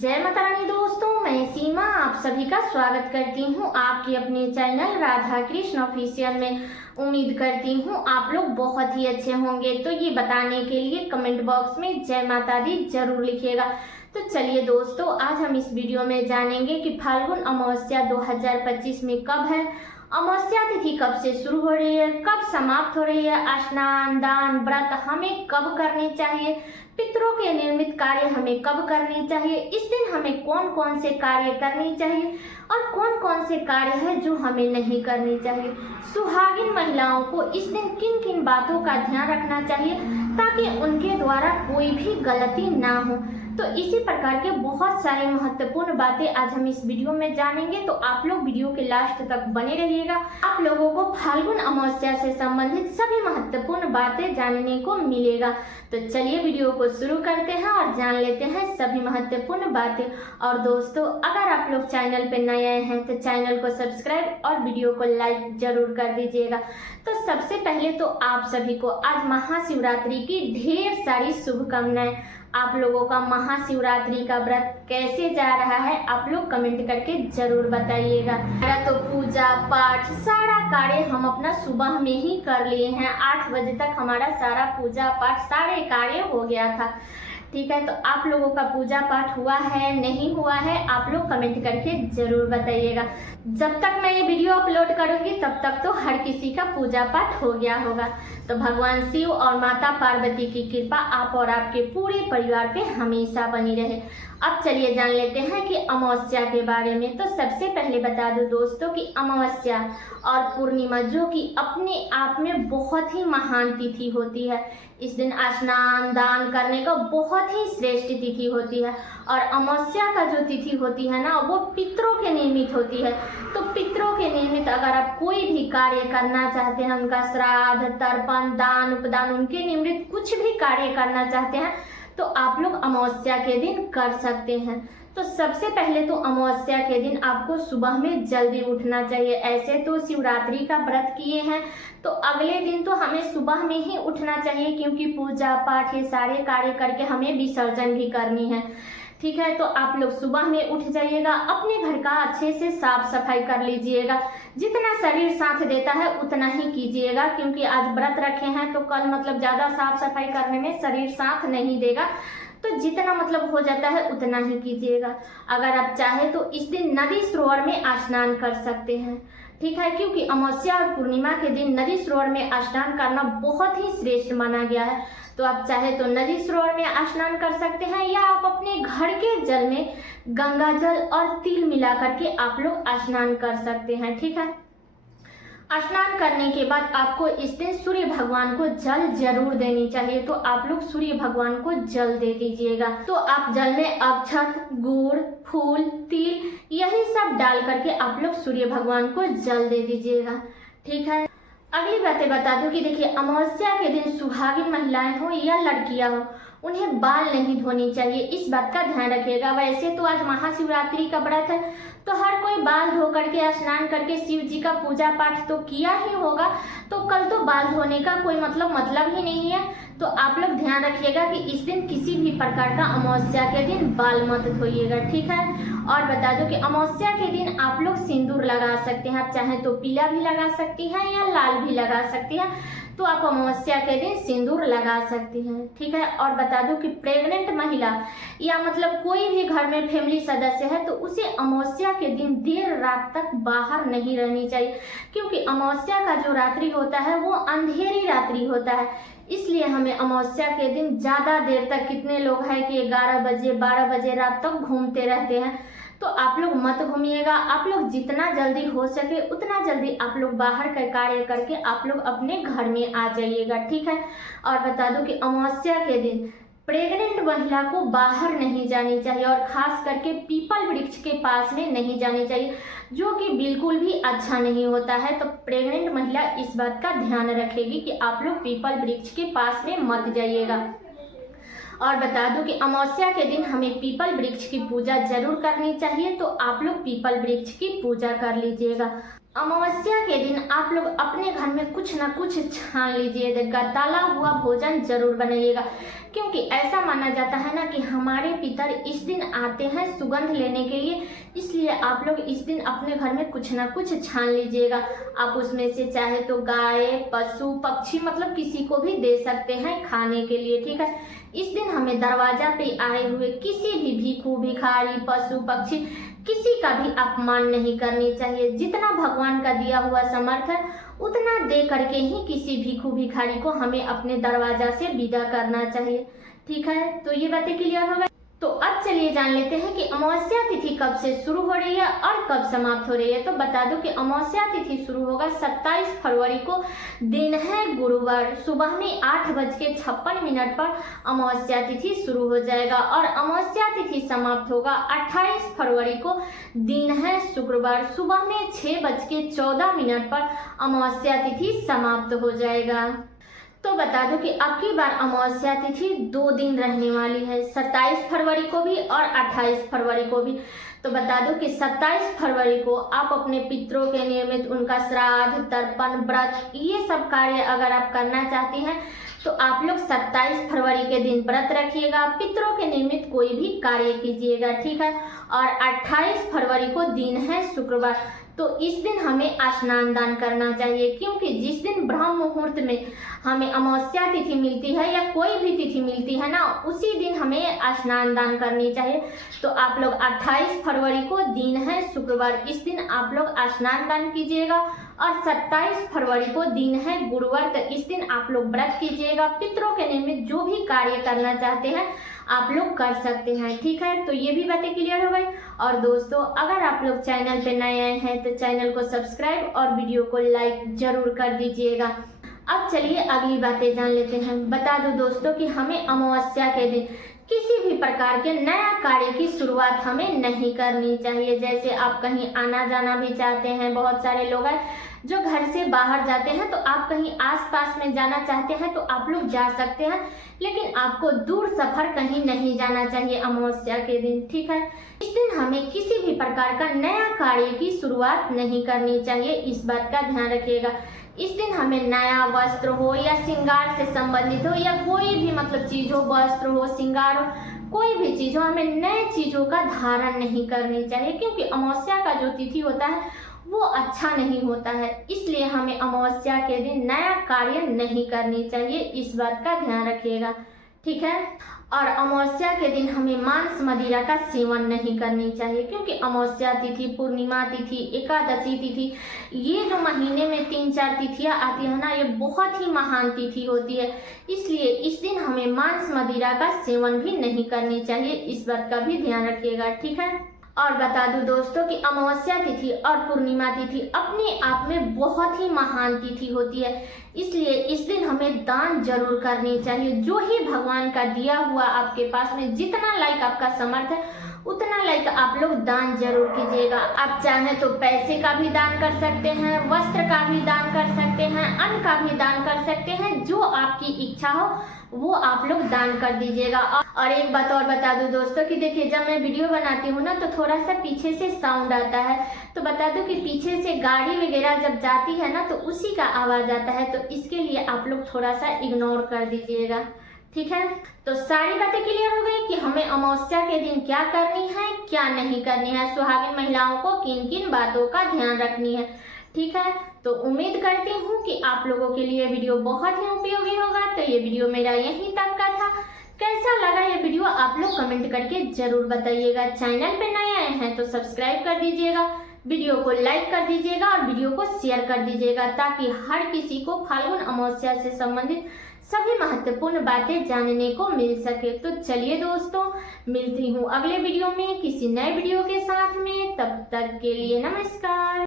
जय माता रानी दोस्तों, मैं सीमा आप सभी का स्वागत करती हूँ आपके अपने चैनल राधा कृष्ण ऑफिशियल में। उम्मीद करती हूँ आप लोग बहुत ही अच्छे होंगे। तो ये बताने के लिए कमेंट बॉक्स में जय माता दी जरूर लिखिएगा। तो चलिए दोस्तों, आज हम इस वीडियो में जानेंगे कि फाल्गुन अमावस्या 2025 में कब है, अमावस्या तिथि कब से शुरू हो रही है, कब समाप्त हो रही है, स्नान दान व्रत हमें कब करने चाहिए, पितरों के निर्मित कार्य हमें कब करने चाहिए, इस दिन हमें कौन कौन से कार्य करने चाहिए और कौन कौन से कार्य है जो हमें नहीं करने चाहिए। सुहागिन महिलाओं को इस दिन किन किन बातों का ध्यान रखना चाहिए ताकि उनके द्वारा कोई भी गलती ना हो। तो इसी प्रकार के बहुत सारे महत्वपूर्ण बातें आज हम इस वीडियो में जानेंगे। तो आप लोग वीडियो के लास्ट तक बने रहिएगा। आप लोगों को फाल्गुन अमावस्या से संबंधित सभी महत्वपूर्ण बातें जानने को मिलेगा। तो चलिए वीडियो को शुरू करते हैं और जान लेते हैं सभी महत्वपूर्ण बातें। और दोस्तों, अगर आप लोग चैनल पर नए आए हैं तो चैनल को सब्सक्राइब और वीडियो को लाइक जरूर कर दीजिएगा। तो सबसे पहले तो आप सभी को आज महाशिवरात्रि की ढेर सारी शुभकामनाएं। आप लोगों का महाशिवरात्रि का व्रत कैसे जा रहा है आप लोग कमेंट करके जरूर बताइएगा। मेरा तो पूजा पाठ सारा कार्य हम अपना सुबह में ही कर लिए हैं। 8 बजे तक हमारा सारा पूजा पाठ सारे कार्य हो गया था। ठीक है, तो आप लोगों का पूजा पाठ हुआ है नहीं हुआ है आप लोग कमेंट करके जरूर बताइएगा। जब तक मैं ये वीडियो अपलोड करूंगी तब तक तो हर किसी का पूजा पाठ हो गया होगा। तो भगवान शिव और माता पार्वती की कृपा आप और आपके पूरे परिवार पे हमेशा बनी रहे। अब चलिए जान लेते हैं कि अमावस्या के बारे में। तो सबसे पहले बता दूं दोस्तों कि अमावस्या और पूर्णिमा जो कि अपने आप में बहुत ही महान तिथि होती है। इस दिन स्नान दान करने का बहुत ही श्रेष्ठ तिथि होती है। और अमावस्या का जो तिथि होती है ना, वो पितरों के निमित्त होती है। तो पितरों के निमित्त अगर आप कोई भी कार्य करना चाहते हैं, उनका श्राद्ध तर्पण दान उपदान उनके निमित्त कुछ भी कार्य करना चाहते हैं तो आप लोग अमावस्या के दिन कर सकते हैं। तो सबसे पहले तो अमावस्या के दिन आपको सुबह में जल्दी उठना चाहिए। ऐसे तो शिवरात्रि का व्रत किए हैं तो अगले दिन तो हमें सुबह में ही उठना चाहिए, क्योंकि पूजा पाठ ये सारे कार्य करके हमें विसर्जन भी करनी है। ठीक है, तो आप लोग सुबह में उठ जाइएगा, अपने घर का अच्छे से साफ सफाई कर लीजिएगा। जितना शरीर साथ देता है उतना ही कीजिएगा, क्योंकि आज व्रत रखे हैं तो कल ज्यादा साफ सफाई करने में शरीर साथ नहीं देगा। तो जितना हो जाता है उतना ही कीजिएगा। अगर आप चाहे तो इस दिन नदी सरोवर में स्नान कर सकते हैं। ठीक है, क्योंकि अमावस्या और पूर्णिमा के दिन नदी सरोवर में स्नान करना बहुत ही श्रेष्ठ माना गया है। तो आप चाहे तो नदी सरोवर में स्नान कर सकते हैं, या आप अपने घर के जल में गंगा जल और तिल मिला करके आप लोग स्नान कर सकते हैं। ठीक है, स्नान करने के बाद आपको इस दिन सूर्य भगवान को जल जरूर देनी चाहिए। तो आप लोग सूर्य भगवान को जल दे दीजिएगा। तो आप जल में अक्षत गुड़ फूल तिल यही सब डाल करके आप लोग सूर्य भगवान को जल दे दीजिएगा। ठीक है, अगली बातें बता दूं कि देखिए, अमावस्या के दिन सुहागिन महिलाएं हो या लड़कियां हो, उन्हें बाल नहीं धोनी चाहिए। इस बात का ध्यान रखिएगा। वैसे तो आज महाशिवरात्रि का व्रत है तो हर कोई बाल धो करके स्नान करके शिव जी का पूजा पाठ तो किया ही होगा, तो कल तो बाल धोने का कोई मतलब ही नहीं है। तो आप लोग ध्यान रखिएगा कि इस दिन किसी भी प्रकार का अमावस्या के दिन बाल मत धोइएगा। ठीक है, और बता दो कि अमावस्या के दिन आप लोग सिंदूर लगा सकते हैं। आप चाहे तो पीला भी लगा सकती हैं या लाल भी लगा सकती हैं। तो आप अमावस्या के दिन सिंदूर लगा सकती हैं। ठीक है, और बता दूं कि प्रेग्नेंट महिला या कोई भी घर में फैमिली सदस्य है तो उसे अमावस्या के दिन देर रात तक बाहर नहीं रहनी चाहिए, क्योंकि अमावस्या का जो रात्रि होता है वो अंधेरी रात्रि होता है। इसलिए हमें अमावस्या के दिन ज़्यादा देर तक, कितने लोग हैं कि 11 बजे 12 बजे रात तक घूमते रहते हैं, तो आप लोग मत घूमिएगा। आप लोग जितना जल्दी हो सके उतना जल्दी आप लोग बाहर का कार्य करके आप लोग अपने घर में आ जाइएगा। ठीक है, और बता दूं कि अमावस्या के दिन प्रेग्नेंट महिला को बाहर नहीं जानी चाहिए, और खास करके पीपल वृक्ष के पास में नहीं जानी चाहिए, जो कि बिल्कुल भी अच्छा नहीं होता है। तो प्रेग्नेंट महिला इस बात का ध्यान रखेगी कि आप लोग पीपल वृक्ष के पास में मत जाइएगा। और बता दूं कि अमावस्या के दिन हमें पीपल वृक्ष की पूजा जरूर करनी चाहिए। तो आप लोग पीपल वृक्ष की पूजा कर लीजिएगा। अमावस्या के दिन आप लोग अपने घर में कुछ ना कुछ छान लीजिएगा, तला हुआ भोजन जरूर बनाइएगा, क्योंकि ऐसा माना जाता है ना कि हमारे पितर इस दिन आते हैं सुगंध लेने के लिए। इसलिए आप लोग इस दिन अपने घर में कुछ ना कुछ छान लीजिएगा। आप उसमें से चाहे तो गाय, पशु, पक्षी मतलब किसी को भी दे सकते हैं खाने के लिए, ठीक है। इस दिन हमें दरवाजा पे आए हुए किसी भी भिखू, भिखारी, पशु, पक्षी किसी का भी अपमान नहीं करनी चाहिए। जितना भगवान का दिया हुआ समर्थ है उतना दे करके ही किसी भिखू, भिखारी को हमें अपने दरवाजा से विदा करना चाहिए, ठीक है। तो ये बातें क्लियर हो गई। तो अब चलिए जान लेते हैं कि अमावस्या तिथि कब से शुरू हो रही है और कब समाप्त हो रही है। तो बता दूं कि अमावस्या तिथि शुरू होगा 27 फरवरी को, दिन है गुरुवार, सुबह में 8:56 पर अमावस्या तिथि शुरू हो जाएगा और अमावस्या तिथि समाप्त होगा 28 फरवरी को, दिन है शुक्रवार, सुबह में 6:14 पर अमावस्या तिथि समाप्त हो जाएगा। तो बता दूं कि अब की बार अमावस्या तिथि 2 दिन रहने वाली है, 27 फरवरी को भी और 28 फरवरी को भी। तो बता दूं कि 27 फरवरी को आप अपने पितरों के नियमित उनका श्राद्ध, तर्पण, व्रत ये सब कार्य अगर आप करना चाहती हैं तो आप लोग 27 फरवरी के दिन व्रत रखिएगा, पितरों के निमित्त कोई भी कार्य कीजिएगा, ठीक है। और 28 फरवरी को दिन है शुक्रवार, तो इस दिन हमें स्नान दान करना चाहिए, क्योंकि जिस दिन ब्रह्म मुहूर्त में हमें अमावस्या तिथि मिलती है या कोई भी तिथि मिलती है ना, उसी दिन हमें स्नान दान करनी चाहिए। तो आप लोग 28 फरवरी को दिन है शुक्रवार, इस दिन आप लोग स्नान दान कीजिएगा। और 27 फरवरी को दिन है गुरुवार, तो इस दिन आप लोग व्रत कीजिएगा, पितरों के निमित्त जो भी कार्य करना चाहते हैं आप लोग कर सकते हैं, ठीक है। तो ये भी बातें क्लियर हो गई। और दोस्तों अगर आप लोग चैनल पे नए आए हैं तो चैनल को सब्सक्राइब और वीडियो को लाइक जरूर कर दीजिएगा। अब चलिए अगली बातें जान लेते हैं। बता दूं दोस्तों कि हमें अमावस्या के दिन किसी भी प्रकार के नया कार्य की शुरुआत हमें नहीं करनी चाहिए। जैसे आप कहीं आना जाना भी चाहते हैं, बहुत सारे लोग हैं जो घर से बाहर जाते हैं, तो आप कहीं आसपास में जाना चाहते हैं तो आप लोग जा सकते हैं, लेकिन आपको दूर सफर कहीं नहीं जाना चाहिए अमावस्या के दिन, ठीक है। इस दिन हमें किसी भी प्रकार का नया कार्य की शुरुआत नहीं करनी चाहिए, इस बात का ध्यान रखिएगा। इस दिन हमें नया वस्त्र हो या श्रृंगार से संबंधित हो या कोई भी मतलब चीज हो, वस्त्र हो, श्रृंगार हो, कोई भी चीज हो, हमें नए चीजों का धारण नहीं करनी चाहिए, क्योंकि अमावस्या का जो तिथि होता है वो अच्छा नहीं होता है। इसलिए हमें अमावस्या के दिन नया कार्य नहीं करनी चाहिए, इस बात का ध्यान रखिएगा, ठीक है। और अमावस्या के दिन हमें मांस मदिरा का सेवन नहीं करनी चाहिए, क्योंकि अमावस्या तिथि, पूर्णिमा तिथि, एकादशी तिथि, ये जो महीने में 3-4 तिथियां आती है ना, ये बहुत ही महान तिथि होती है। इसलिए इस दिन हमें मांस मदिरा का सेवन भी नहीं करनी चाहिए, इस बात का भी ध्यान रखिएगा, ठीक है। और बता दूं दोस्तों कि अमावस्या तिथि और पूर्णिमा तिथि अपने आप में बहुत ही महान तिथि होती है, इसलिए इस दिन हमें दान जरूर करनी चाहिए। जो ही भगवान का दिया हुआ आपके पास में जितना लाइक आपका समर्थ है उतना लाइक आप लोग दान जरूर कीजिएगा। आप चाहें तो पैसे का भी दान कर सकते हैं, वस्त्र का भी दान कर सकते हैं, अन्न का भी दान कर सकते हैं, जो आपकी इच्छा हो वो आप लोग दान कर दीजिएगा। और एक बात और बता दूं दोस्तों कि देखिए, जब मैं वीडियो बनाती हूँ ना तो थोड़ा सा पीछे से साउंड आता है, तो बता दूं कि पीछे से गाड़ी वगैरह जब जाती है ना तो उसी का आवाज आता है, तो इसके लिए आप लोग थोड़ा सा इग्नोर कर दीजिएगा, ठीक है। तो सारी बातें क्लियर हो गई कि हमें अमावस्या के दिन क्या करनी है, क्या नहीं करनी है, सुहागिन महिलाओं को किन किन बातों का ध्यान रखनी है, ठीक है। तो उम्मीद करती हूँ कि आप लोगों के लिए वीडियो बहुत ही उपयोगी होगा। तो ये वीडियो मेरा यहीं तक का था। कैसा लगा ये वीडियो आप लोग कमेंट करके जरूर बताइएगा। चैनल पे नए आए हैं तो सब्सक्राइब कर दीजिएगा, वीडियो को लाइक कर दीजिएगा और वीडियो को शेयर कर दीजिएगा, ताकि हर किसी को फाल्गुन अमावस्या से संबंधित सभी महत्वपूर्ण बातें जानने को मिल सके। तो चलिए दोस्तों, मिलती हूँ अगले वीडियो में किसी नए वीडियो के साथ में। तब तक के लिए नमस्कार।